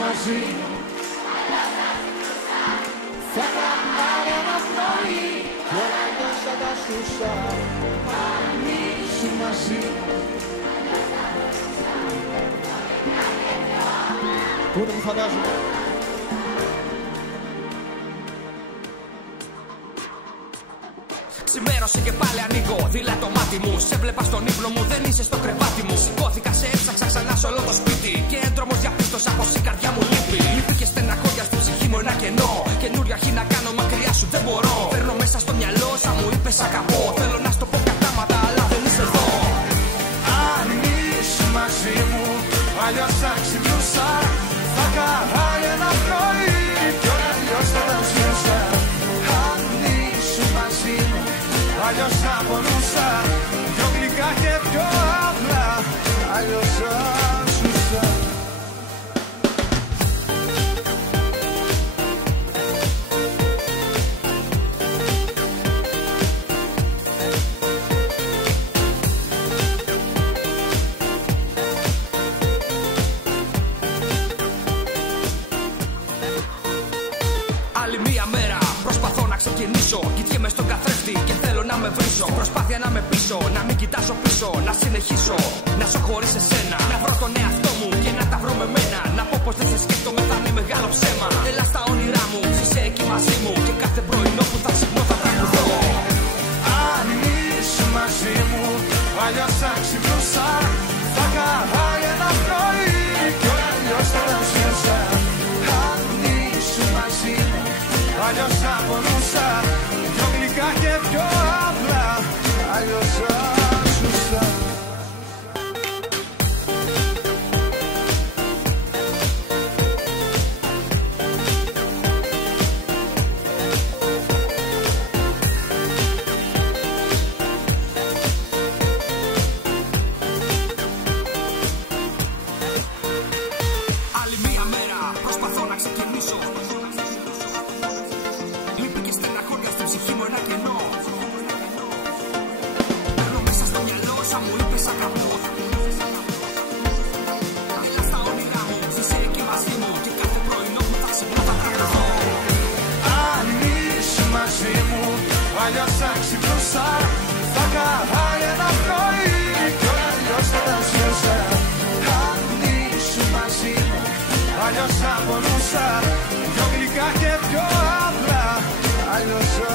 μαζί θα κάνουμε ένα πρωί κι όλα αλλιώς θα τα σούσα. Αν ήσουν μαζί πού να μου φαντάζομαι. Ξημέρωσε και πάλι ανοίγω δειλά το μάτι μου. Σε βλέπα στον ύπνο μου, δεν είσαι στο κρεβάτι μου. Σηκώθηκα, σε έψαξα ξανά σε όλο το σπίτι. Και έντρομος διαπίστωσα πως η καρδιά μου λείπει. Λείπει και στεναχώρια στην ψυχή μου ένα κενό. Καινούρια αρχή να κάνω, μακριά σου δεν μπορώ. Παίρνω μέσα στο μυαλό, σαν μου είπες αγαπώ. Θέλω να στο πω κατάματα, αλλά δεν είσαι εδώ. Αν είσαι μαζί μου, αλλιώς θα ξυπνούσα. Θα κάνα ένα πρωί κι όλα αλλιώς θα τα ζούσα. Αν είσαι μαζί μου, αλλιώς θα πονούσα. Πιο γλυκά και πιο απλά, αλλιώς θα ζούσα. Άλλη μία μέρα προσπαθώ να ξεκινήσω. Κοιτιέμαι στον καθρέφτη και θέλω να με βρίσω. Προσπάθεια να με πείσω, να μην κοιτάζω πίσω. Να συνεχίσω, να ζω χωρίς εσένα. Να βρω τον εαυτό μου και να τα βρω με μένα. Να πω πως δεν σε σκέφτομαι θα είναι μεγάλο ψέμα. Έλα στα όνειρά μου, ζήσε εκεί μαζί μου. Και κάθε πρωινό που θα ξυπνώ θα τραγουδώ. Αν είσαι μαζί μου, αλλιώς θα ξυπνούσα. Θα κάνα ένα πρωί κι όλα αλλιώς θα τα ζούσα. Αν είσαι μαζί μου, αλλιώς θα πονούσα. Πιο γλυκά και πιο απλά, αλλιώς θα ζούσα. Άλλη μία μέρα προσπαθώ να ξεκινήσω. Λείπει και στεναχώρια στην ψυχή μου ένα κενό. Παίρνω μέσα στο μυαλό, σαν μου είπες αγαπώ. Έλα στα όνειρά μου, ζήσε εκεί μαζί μου. Και κάθε πρωινό που θα ξυπνώ θα τραγουδώ. Αν είσαι μαζί μου, αλλιώς θα ξυπνούσα. Θα κάνα ένα πρωί κι όλα αλλιώς θα τα ζούσα. Αν είσαι μαζί μου, αλλιώς θα πονούσα. Πιο γλυκά και πιο απλά, αλλιώς θα